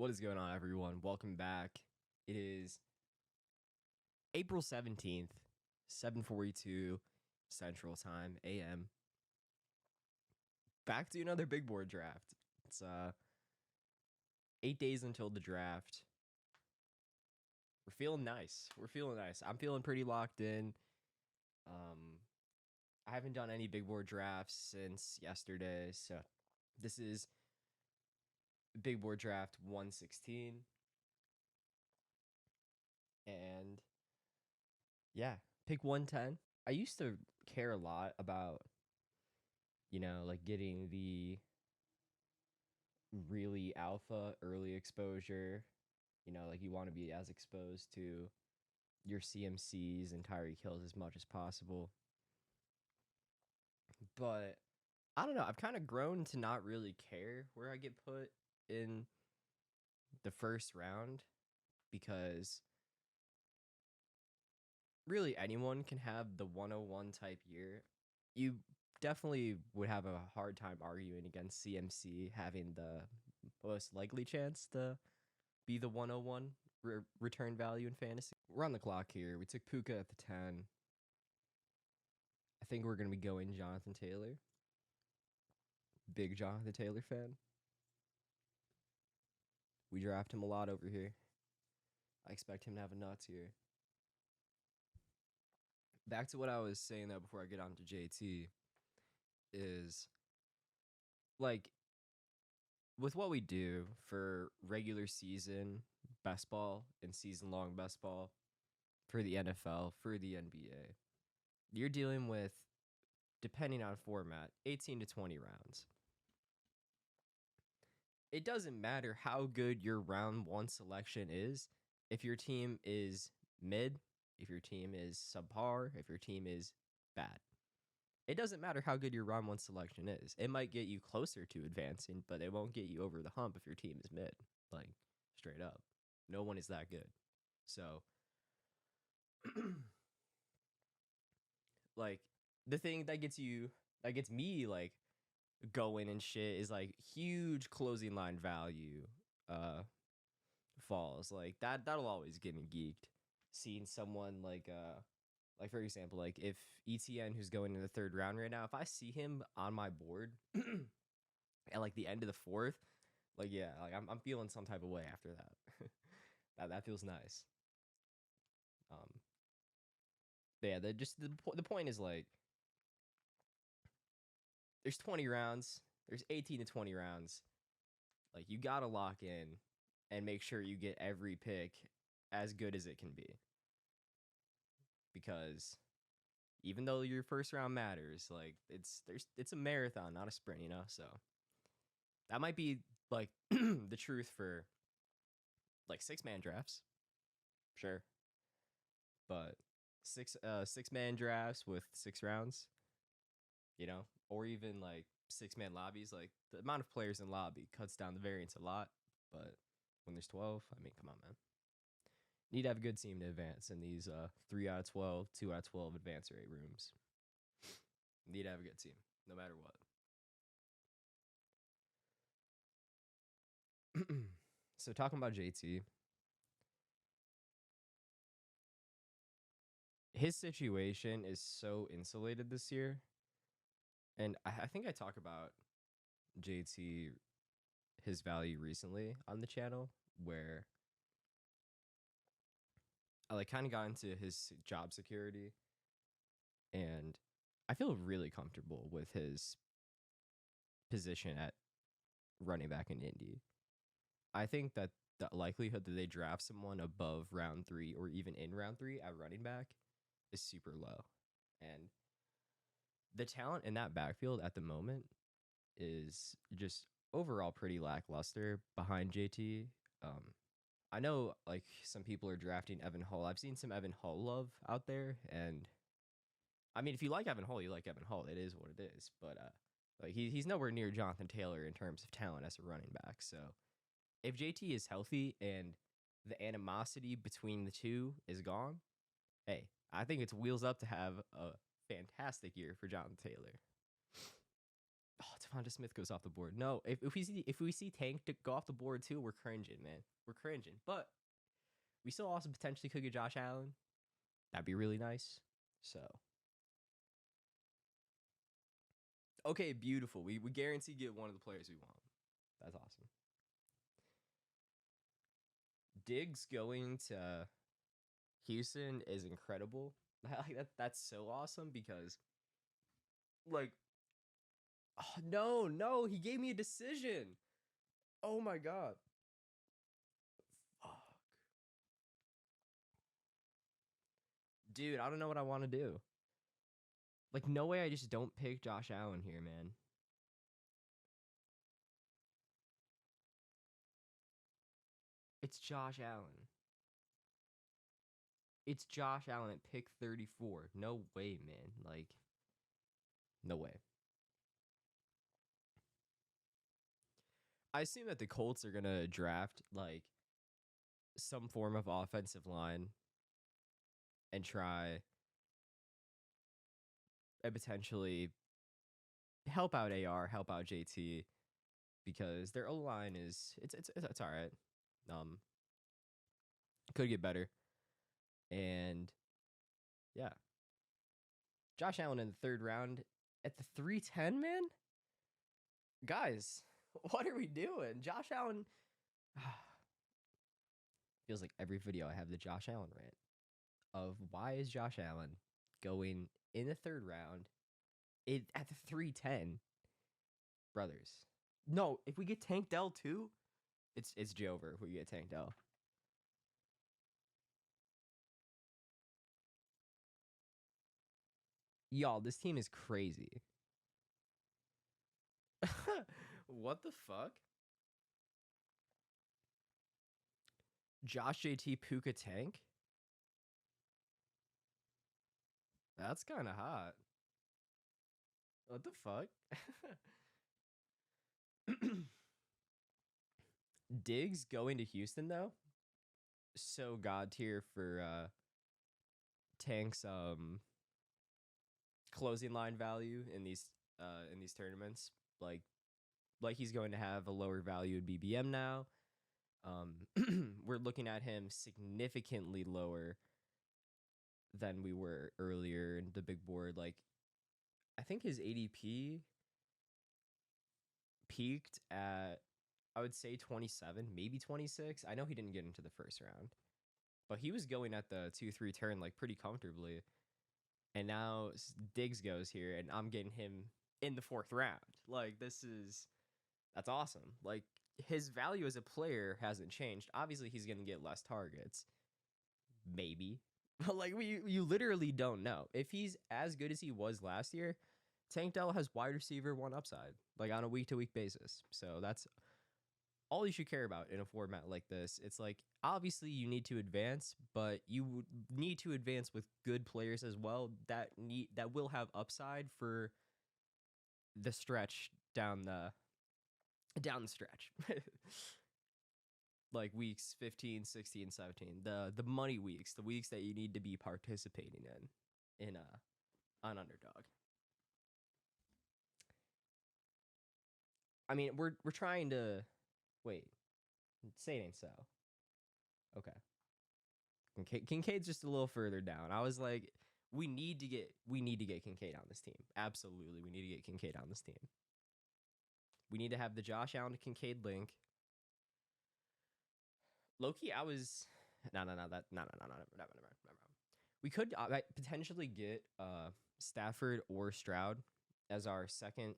What is going on, everyone? Welcome back. It is April 17th, 7:42 Central Time, AM. Back to another big board draft. It's 8 days until the draft. We're feeling nice. I'm feeling pretty locked in. I haven't done any big board drafts since yesterday, so this is big board draft 116. And yeah, pick 110. I used to care a lot about, like getting the really alpha early exposure. Like you want to be as exposed to your CMCs and Tyreek Hills as much as possible. But I don't know. I've kind of grown to not really care where I get put in the first round because really anyone can have the 101 type year. You definitely would have a hard time arguing against CMC having the most likely chance to be the 101 return value in fantasy. We're on the clock here. We took Puka at the 10. I think we're going to be going Jonathan Taylor. Big Jonathan Taylor fan. We draft him a lot over here. I expect him to have a nuts here. Back to what I was saying though before I get on to JT is like with what we do for regular season best ball and season long best ball for the NFL, for the NBA, you're dealing with, depending on format, 18 to 20 rounds. It doesn't matter how good your round one selection is. If your team is mid, if your team is subpar, if your team is bad, it doesn't matter how good your round one selection is. It might get you closer to advancing, but it won't get you over the hump if your team is mid. Like, straight up. No one is that good. So, like, the thing that gets me, like, going and shit is, like, huge closing line value falls. Like, that'll always get me geeked. Seeing someone, like, for example, like, if ETN, who's going in the third round right now, if I see him on my board at, like, the end of the fourth, like, yeah, like, I'm feeling some type of way after that. That feels nice. Yeah, the point is, like, there's 20 rounds, there's 18 to 20 rounds. Like, you gotta lock in and make sure you get every pick as good as it can be. Because even though your first round matters, like, it's a marathon, not a sprint, So that might be, like, the truth for, like, 6-man drafts. Sure. But six-man drafts with 6 rounds, or even, like, 6-man lobbies, like, the amount of players in lobby cuts down the variance a lot. But when there's 12, I mean, come on, man. Need to have a good team to advance in these 3 out of 12, 2 out of 12 advance rate rooms. Need to have a good team, no matter what. So talking about JT, his situation is so insulated this year. And I think I talk about JT, his value recently on the channel, where I, like, kind of got into his job security, and I feel really comfortable with his position at running back in Indy. I think that the likelihood that they draft someone above round 3 or even in round 3 at running back is super low. And the talent in that backfield at the moment is just overall pretty lackluster behind JT. I know, like, some people are drafting Evan Hull. I've seen some Evan Hull love out there, and I mean, if you like Evan Hull, you like Evan Hull. It is what it is. But like, he's nowhere near Jonathan Taylor in terms of talent as a running back. So if JT is healthy and the animosity between the two is gone, hey, I think it's wheels up to have a fantastic year for Jonathan Taylor. Oh, it's Devonta Smith goes off the board. No, if we see Tank to go off the board too, we're cringing, man. We're cringing. But we still also potentially could get Josh Allen. That'd be really nice. So okay, beautiful. We guarantee get one of the players we want. That's awesome. Diggs going to Houston is incredible. Like that's so awesome because like oh, no, he gave me a decision. Oh my god. Fuck. Dude, I don't know what I want to do. Like no way I just don't pick Josh Allen here, man. It's Josh Allen. It's Josh Allen at pick 34. No way, man. Like no way. I assume that the Colts are going to draft like some form of offensive line and try and potentially help out AR, help out JT because their O line is it's all right. Um, could get better, and yeah, Josh Allen in the third round at the 310, man. Guys, what are we doing? Josh Allen feels like every video I have the Josh Allen rant of why is Josh Allen going in the third round at the 310, brothers. No, if we get Tank Dell too, it's Jover if we get Tank Dell. Y'all, this team is crazy. What the fuck? Josh JT Puka Tank? That's kind of hot. What the fuck? Diggs going to Houston though? So god tier for Tank's closing line value in these tournaments. Like he's going to have a lower value in BBM now. We're looking at him significantly lower than we were earlier in the big board. Like, I think his ADP peaked at, I would say 27, maybe 26. I know he didn't get into the first round, but he was going at the 2-3 turn like pretty comfortably. And now Diggs goes here, and I'm getting him in the fourth round. Like, that's awesome. Like, his value as a player hasn't changed. Obviously, he's going to get less targets. Maybe. But, like, you literally don't know. If he's as good as he was last year, Tank Dell has wide receiver one upside, like, on a week-to-week basis. So that's all you should care about in a format like this. It's like, obviously, you need to advance, but you need to advance with good players as well that will have upside for the stretch down the stretch. Like weeks 15, 16, 17. The money weeks, the weeks that you need to be participating in on Underdog. I mean, we're trying to wait. Say it ain't so. Okay. Kincaid's just a little further down. I was like, we need to get Kincaid on this team. Absolutely, we need to get Kincaid on this team. We need to have the Josh Allen to Kincaid link. Loki, I was no. We could potentially get Stafford or Stroud as our second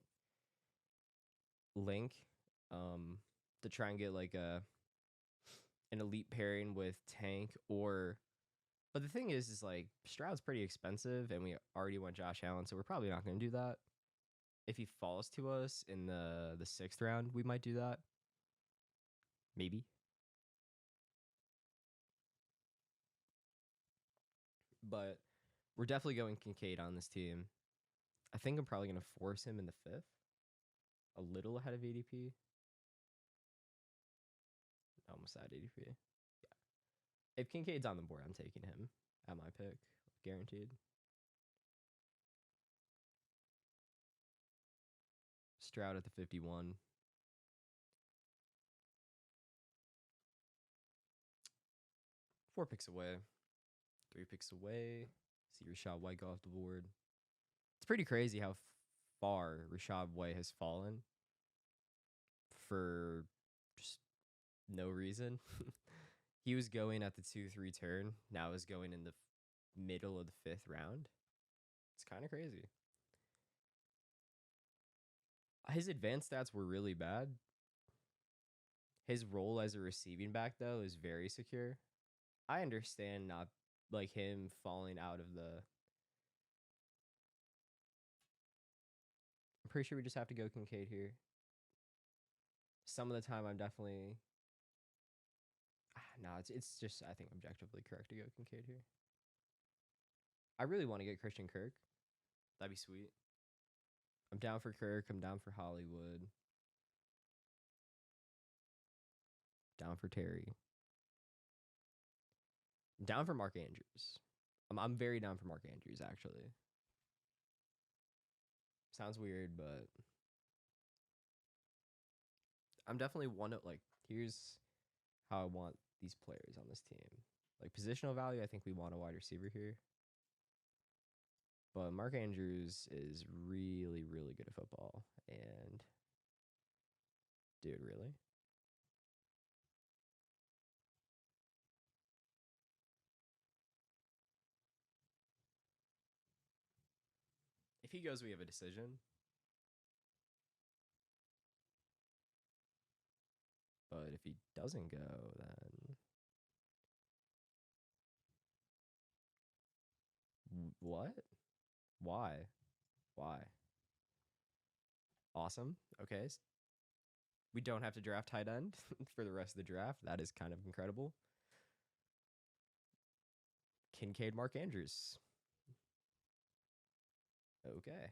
link, to try and get like an elite pairing with Tank or. But the thing is like Stroud's pretty expensive, and we already went Josh Allen, so we're probably not going to do that. If he falls to us in the sixth round, we might do that. Maybe. But we're definitely going Kincaid on this team. I think I'm probably going to force him in the fifth, a little ahead of ADP. Almost at ADP. Yeah. If Kincaid's on the board, I'm taking him at my pick, guaranteed. Stroud at the 51. Four picks away. 3 picks away. See Rashad White go off the board. It's pretty crazy how far Rashad White has fallen for just no reason. He was going at the 2-3 turn. Now is going in the middle of the 5th round. It's kind of crazy. His advanced stats were really bad. His role as a receiving back, though, is very secure. I understand not like him falling out of the. I'm pretty sure we just have to go Kincaid here. Some of the time, I'm definitely. No, it's just I think objectively correct to go Kincaid here. I really want to get Christian Kirk. That'd be sweet. I'm down for Kirk. I'm down for Hollywood. Down for Terry. I'm down for Mark Andrews. I'm very down for Mark Andrews, actually. Sounds weird, but I'm definitely one of like here's how I want these players on this team. Like positional value, I think we want a wide receiver here. But Mark Andrews is really, really good at football. And dude, really? If he goes, we have a decision. But if he doesn't go, then what? Why? Why? Awesome. Okay. We don't have to draft tight end for the rest of the draft. That is kind of incredible. Kincaid, Mark Andrews. Okay.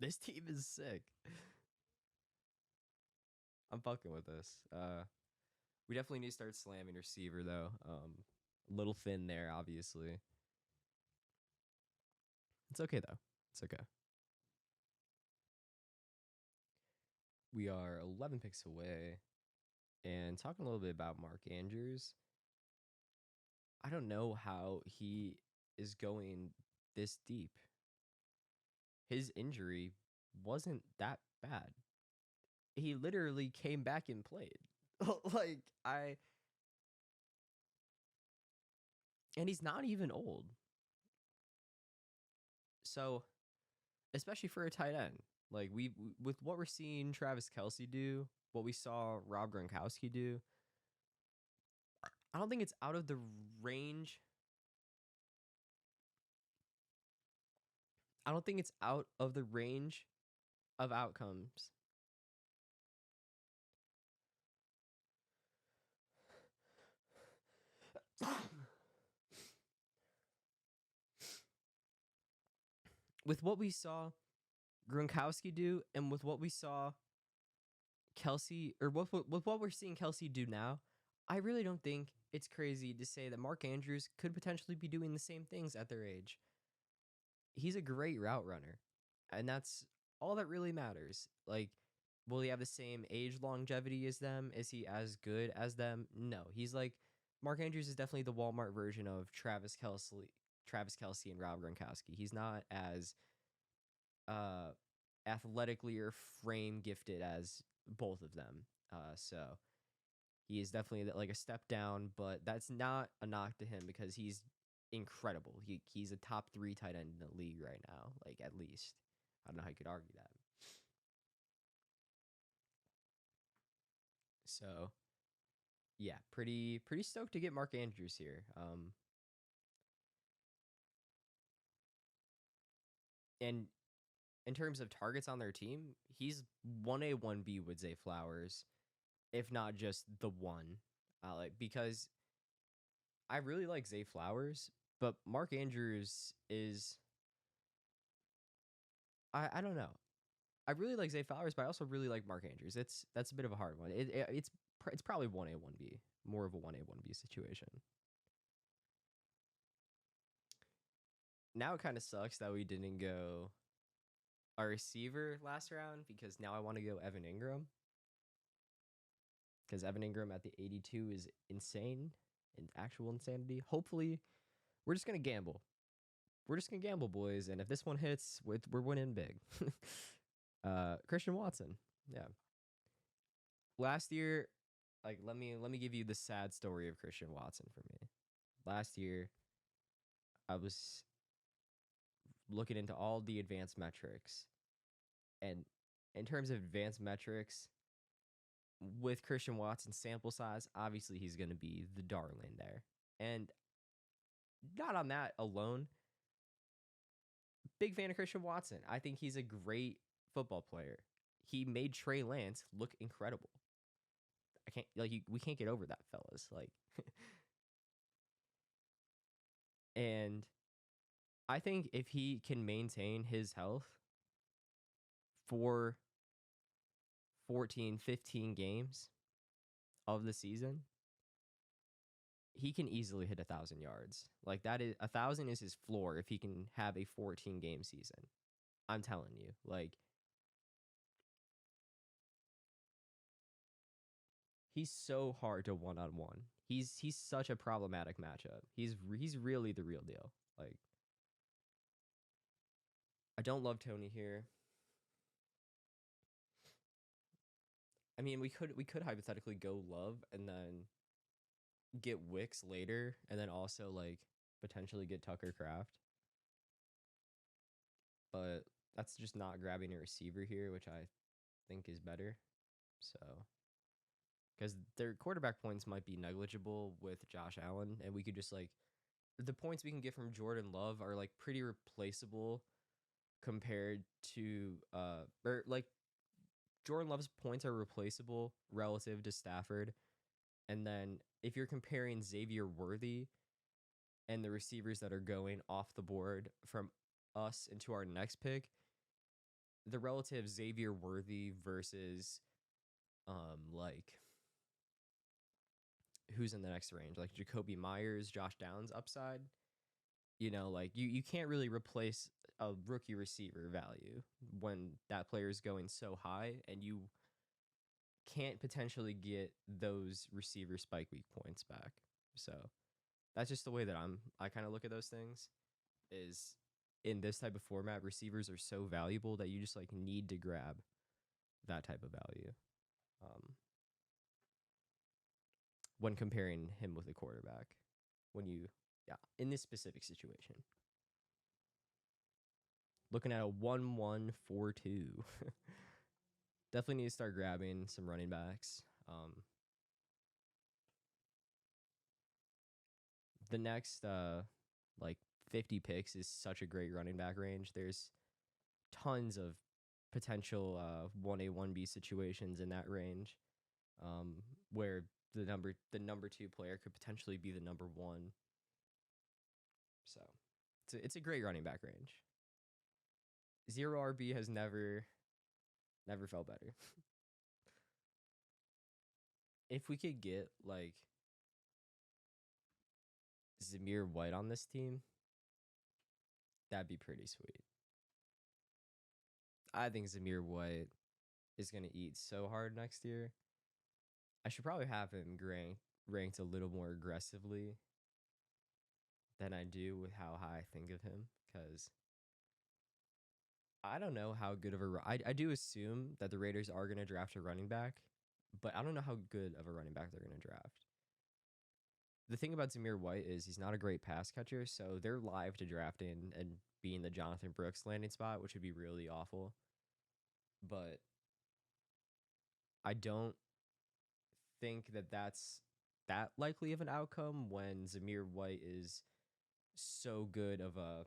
This team is sick. I'm fucking with this. We definitely need to start slamming receiver though. A little thin there, obviously. It's okay though. It's okay. We are 11 picks away. And talking a little bit about Mark Andrews, I don't know how he is going this deep. His injury wasn't that bad. He literally came back and played. And he's not even old. So, especially for a tight end, like with what we're seeing Travis Kelce do, what we saw Rob Gronkowski do, I don't think it's out of the range. I don't think it's out of the range of outcomes. With what we saw Gronkowski do and with what we saw Kelce, or with what we're seeing Kelce do now, I really don't think it's crazy to say that Mark Andrews could potentially be doing the same things at their age. He's a great route runner, and that's all that really matters. Like, will he have the same age longevity as them? Is he as good as them? No, he's like Mark Andrews is definitely the Walmart version of Travis Kelce and Rob Gronkowski. He's not as uh athletically or frame gifted as both of them. So he is definitely like a step down, but that's not a knock to him because he's incredible. He's a top 3 tight end in the league right now, like at least. I don't know how you could argue that. So yeah, pretty stoked to get Mark Andrews here. And in terms of targets on their team, he's 1A, 1B with Zay Flowers, if not just the one. Because I really like Zay Flowers, but Mark Andrews is I don't know. I really like Zay Flowers, but I also really like Mark Andrews. That's a bit of a hard one. It's probably 1A, 1B, more of a 1A, 1B situation. now it kind of sucks that we didn't go a receiver last round because now I want to go Evan Ingram because Evan Ingram at the 82 is insane and actual insanity. Hopefully, we're just gonna gamble. We're just gonna gamble, boys. And if this one hits, we're winning big. Christian Watson, yeah. Last year, like let me give you the sad story of Christian Watson for me. Last year, I was looking into all the advanced metrics, and in terms of advanced metrics, with Christian Watson's sample size, obviously he's going to be the darling there. And not on that alone, big fan of Christian Watson. I think he's a great football player. He made Trey Lance look incredible. I can't we can't get over that, fellas. Like, and I think if he can maintain his health for 14, 15 games of the season, he can easily hit 1,000 yards. Like that is 1,000 is his floor if he can have a 14-game season. I'm telling you, like he's so hard to one-on-one. He's such a problematic matchup. He's really the real deal. Like I don't love Tony here. I mean, we could hypothetically go Love and then get Wicks later, and then also like potentially get Tucker Craft. But that's just not grabbing a receiver here, which I think is better. So, because their quarterback points might be negligible with Josh Allen, and we could just like the points we can get from Jordan Love are like pretty replaceable compared to or like Jordan Love's points are replaceable relative to Stafford. And then if you're comparing Xavier Worthy and the receivers that are going off the board from us into our next pick, the relative Xavier Worthy versus like who's in the next range, like Jacoby Myers, Josh Downs upside, like you can't really replace a rookie receiver value when that player is going so high, and you can't potentially get those receiver spike week points back. So that's just the way that I kind of look at those things. Is in this type of format, receivers are so valuable that you just like need to grab that type of value when comparing him with a quarterback. Yeah, in this specific situation, looking at a 1-1-4-2. Definitely need to start grabbing some running backs. The next like 50 picks is such a great running back range. There's tons of potential 1A 1B situations in that range, where the number 2 player could potentially be the number 1. So it's a great running back range. 0 RB has never felt better. If we could get like Zamir White on this team, that'd be pretty sweet. I think Zamir White is going to eat so hard next year. I should probably have him ranked a little more aggressively than I do with how high I think of him, because I don't know how good of I do assume that the Raiders are going to draft a running back, but I don't know how good of a running back they're going to draft. The thing about Zamir White is he's not a great pass catcher, so they're live to drafting and being the Jonathan Brooks landing spot, which would be really awful. But I don't think that that's that likely of an outcome when Zamir White is so good of a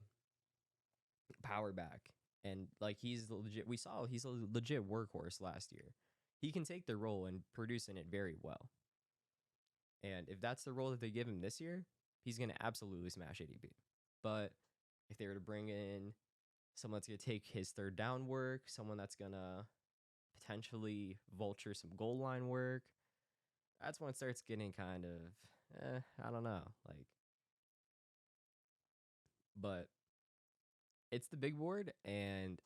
power back. And like he's legit, we saw he's a legit workhorse last year. He can take the role and produce in it very well. And if that's the role that they give him this year, he's going to absolutely smash ADP. But if they were to bring in someone that's going to take his third down work, someone that's going to potentially vulture some goal line work, that's when it starts getting kind of, I don't know. Like, but It's the big board, and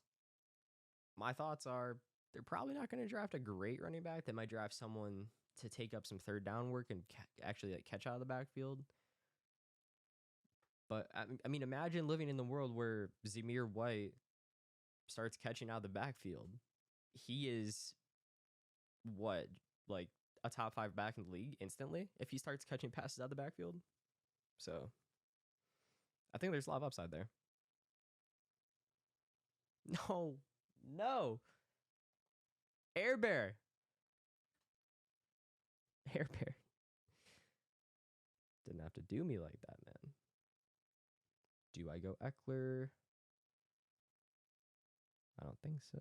my thoughts are they're probably not going to draft a great running back. They might draft someone to take up some third down work and actually like catch out of the backfield. But I mean, imagine living in the world where Zamir White starts catching out of the backfield. He is what, like a top 5 back in the league instantly if he starts catching passes out of the backfield. So I think there's a lot of upside there. No, no, Air Bear, Air Bear didn't have to do me like that, man. Do I go Eckler? I don't think so.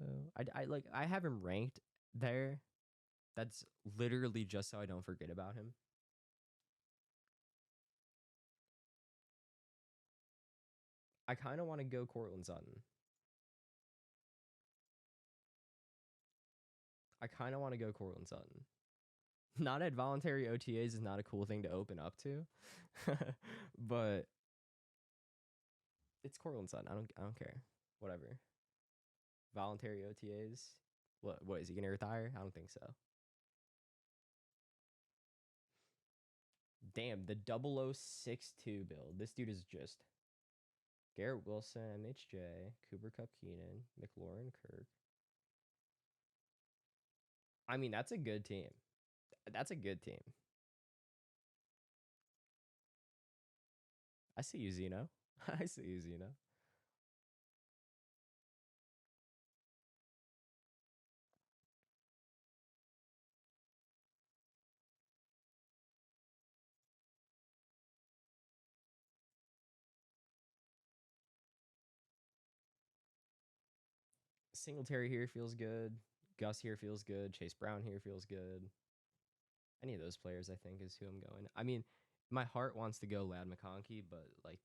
I have him ranked there. That's literally just so I don't forget about him. I kind of want to go Cortland Sutton. I kind of want to go Cortland Sutton. Not at voluntary OTAs is not a cool thing to open up to, but it's Cortland Sutton. I don't care. Whatever. Voluntary OTAs. What is he gonna retire? I don't think so. Damn, the 0062 build. This dude is just Garrett Wilson, MHJ, Cooper Kupp, Keenan, McLaurin, Kirk. I mean, that's a good team. That's a good team. I see you, Zeno. I see you, Zeno. Singletary here feels good. Gus here feels good. Chase Brown here feels good. Any of those players, I think, is who I'm going. I mean, my heart wants to go Lad McConkey, but like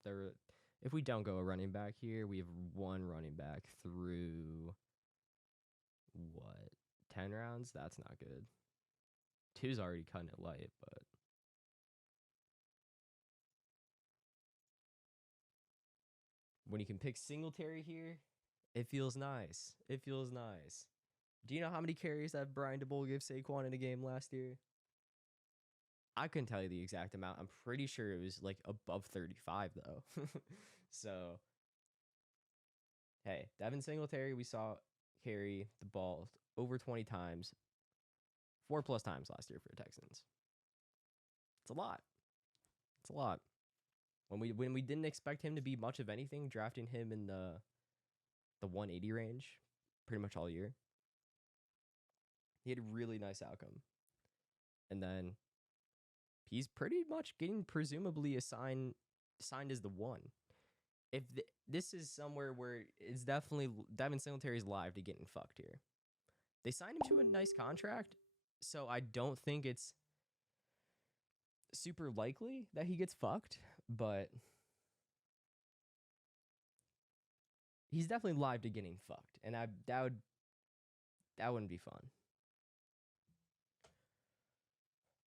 if we don't go a running back here, we have one running back through what 10 rounds. That's not good. Two's already cutting it light, but when you can pick Singletary here, it feels nice. It feels nice. Do you know how many carries that Brian DeBoer gave Saquon in a game last year? I couldn't tell you the exact amount. I'm pretty sure it was like above 35 though. So, hey, Devin Singletary, we saw carry the ball over 20 times, 4+ times last year for the Texans. It's a lot. It's a lot. When we didn't expect him to be much of anything, drafting him in the 180 range pretty much all year, he had a really nice outcome. And then he's pretty much getting presumably signed as the one. If this is somewhere where it's definitely Devin Singletary's live to getting fucked here. They signed him to a nice contract, so I don't think it's super likely that he gets fucked, but he's definitely live to getting fucked, and that wouldn't be fun.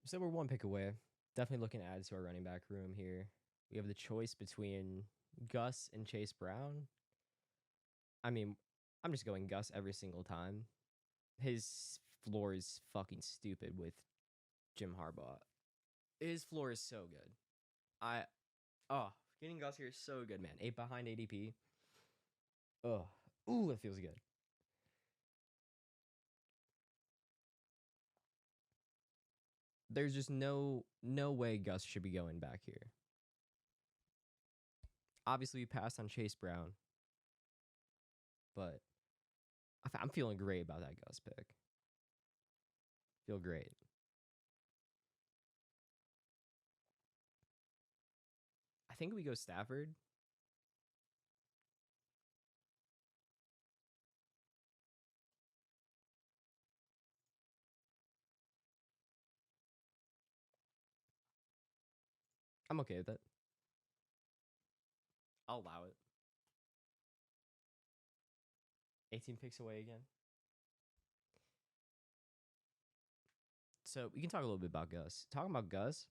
So we're one pick away. Definitely looking to add to our running back room here. We have the choice between Gus and Chase Brown. I mean, I'm just going Gus every single time. His floor is fucking stupid with Jim Harbaugh. His floor is so good. Getting Gus here is so good, man. 8 behind ADP. Ooh, it feels good. There's just no way Gus should be going back here. Obviously, we passed on Chase Brown, but I'm feeling great about that Gus pick. Feel great. I think we go Stafford. I'm okay with it. I'll allow it. 18 picks away again. So we can talk a little bit about Gus. Talking about Gus,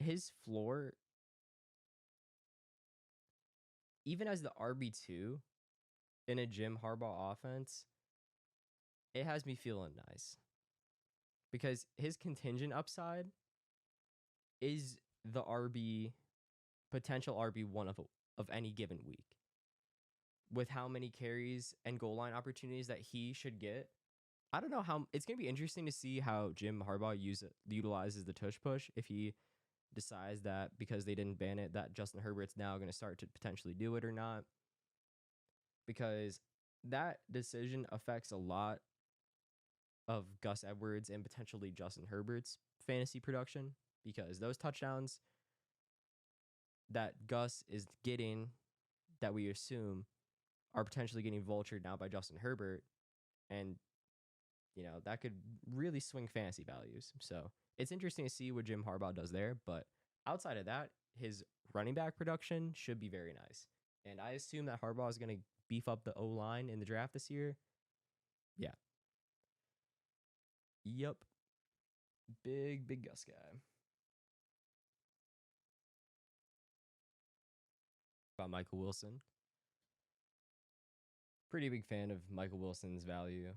his floor even as the RB2 in a Jim Harbaugh offense, it has me feeling nice because his contingent upside is the RB potential RB1 of any given week. With how many carries and goal line opportunities that he should get, I don't know how it's going to be interesting to see how Jim Harbaugh utilizes the tush push. If he decides that because they didn't ban it, that Justin Herbert's now going to start to potentially do it or not, because that decision affects a lot of Gus Edwards and potentially Justin Herbert's fantasy production, because those touchdowns that Gus is getting, that we assume are potentially getting vultured now by Justin Herbert, and that could really swing fantasy values. So it's interesting to see what Jim Harbaugh does there. But outside of that, his running back production should be very nice. And I assume that Harbaugh is going to beef up the O line in the draft this year. Yeah. Yep. Big Gus guy. About Michael Wilson. Pretty big fan of Michael Wilson's value.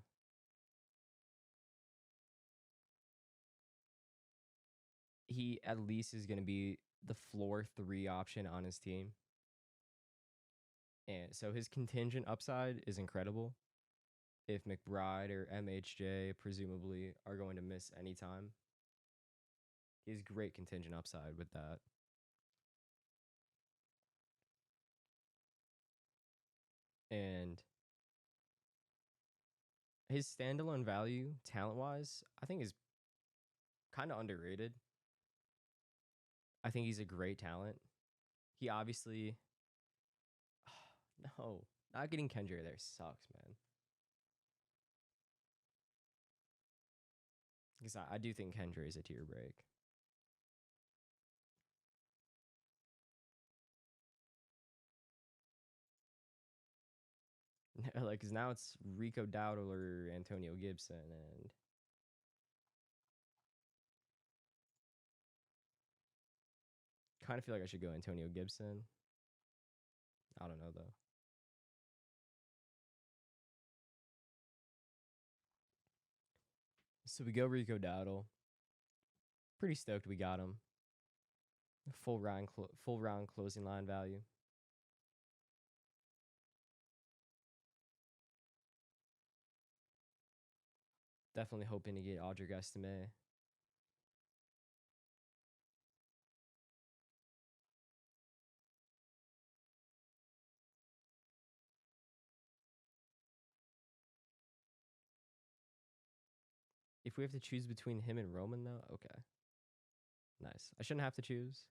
He at least is going to be the floor 3 option on his team. And so his contingent upside is incredible. If McBride or MHJ presumably are going to miss any time, he has great contingent upside with that. And his standalone value, talent-wise, I think is kind of underrated. I think he's a great talent. He obviously... no, not getting Kendra there sucks, man. Because I do think Kendra is a tier break. Like, because now it's Rico Dowdle or Antonio Gibson, and kind of feel like I should go Antonio Gibson. I don't know, though. So we go Rico Dowdle. Pretty stoked we got him. Full round closing line value. Definitely hoping to get Audric Estime. If we have to choose between him and Roman, though, okay. Nice. I shouldn't have to choose.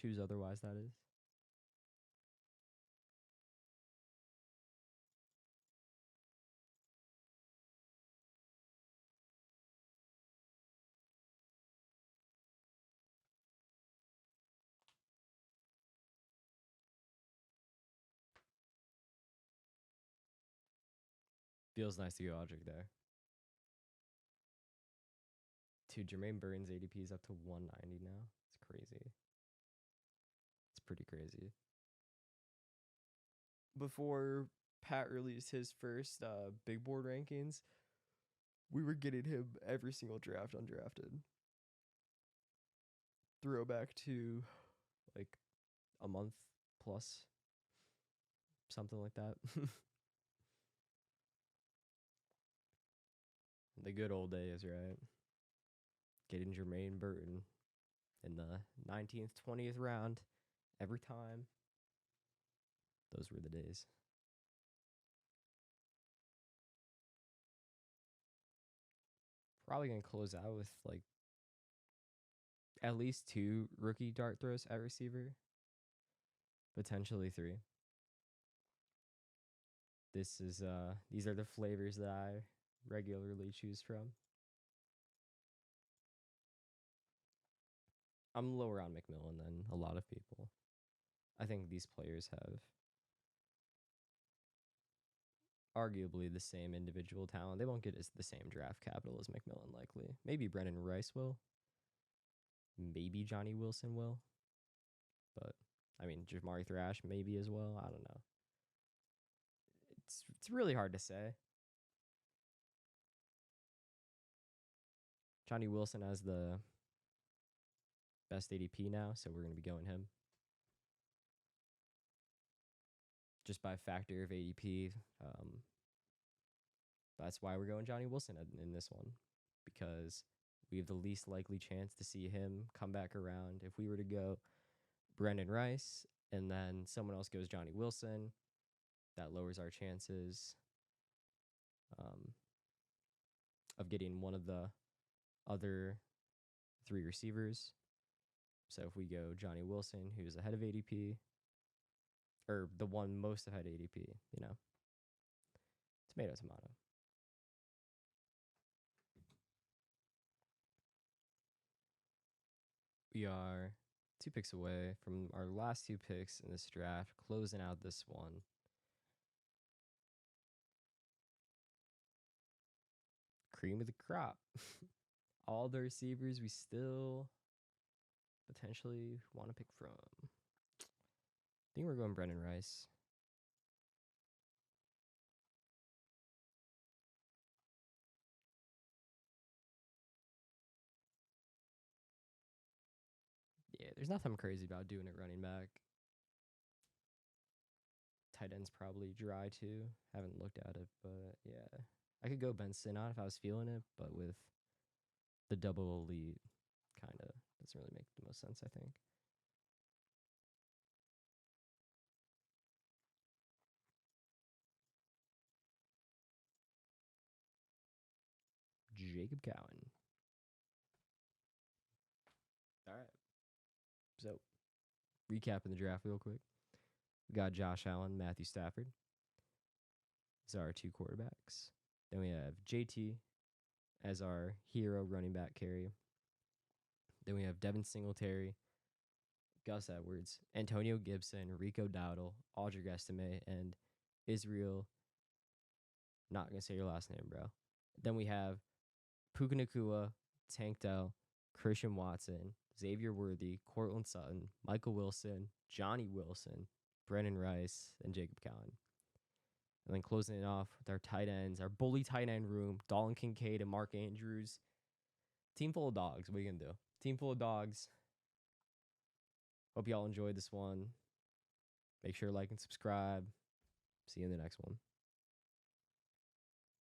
Choose otherwise, that is. Feels nice to go Audric there. Dude, Jermaine Burton's ADP is up to 190 now. It's crazy. It's pretty crazy. Before Pat released his first big board rankings, we were getting him every single draft undrafted. Throwback to like a month plus, something like that. The good old days, right? Getting Jermaine Burton in the 19th, 20th round every time. Those were the days. Probably going to close out with like at least 2 rookie dart throws at receiver, potentially 3. These are the flavors that I regularly choose from. I'm lower on McMillan than a lot of people. I think these players have arguably the same individual talent. They won't get the same draft capital as McMillan, likely. Maybe Brendan Rice will. Maybe Johnny Wilson will. but I mean, Jamari Thrash maybe as well. I don't know. It's really hard to say. Johnny Wilson has the best ADP now, so we're going to be going him. Just by factor of ADP. That's why we're going Johnny Wilson in this one, because we have the least likely chance to see him come back around. If we were to go Brendan Rice and then someone else goes Johnny Wilson, that lowers our chances of getting one of the other 3 receivers. So if we go Johnny Wilson, who's ahead of ADP, or the one most ahead of ADP, you know, tomato, tomato. We are 2 picks away from our last 2 picks in this draft, closing out this one. Cream of the crop. All the receivers we still potentially want to pick from. I think we're going Brendan Rice. Yeah, there's nothing crazy about doing it running back. Tight end's probably dry too. Haven't looked at it, but yeah. I could go Ben Sinnott if I was feeling it, but with the double elite, kind of doesn't really make the most sense, I think. Jacob Cowan. All right. So, recapping the draft real quick. We got Josh Allen, Matthew Stafford. These are our 2 quarterbacks. Then we have JT as our hero running back carry. Then we have Devin Singletary, Gus Edwards, Antonio Gibson, Rico Dowdle, Audric Estime, and Israel. Not going to say your last name, bro. Then we have Puka Nacua, Tank Dell, Christian Watson, Xavier Worthy, Cortland Sutton, Michael Wilson, Johnny Wilson, Brendan Rice, and Jacob Cowan. And then closing it off with our tight ends, our bully tight end room, Dalton Kincaid and Mark Andrews. Team full of dogs. What are you going to do? Team full of dogs. Hope y'all enjoyed this one. Make sure to like and subscribe. See you in the next one.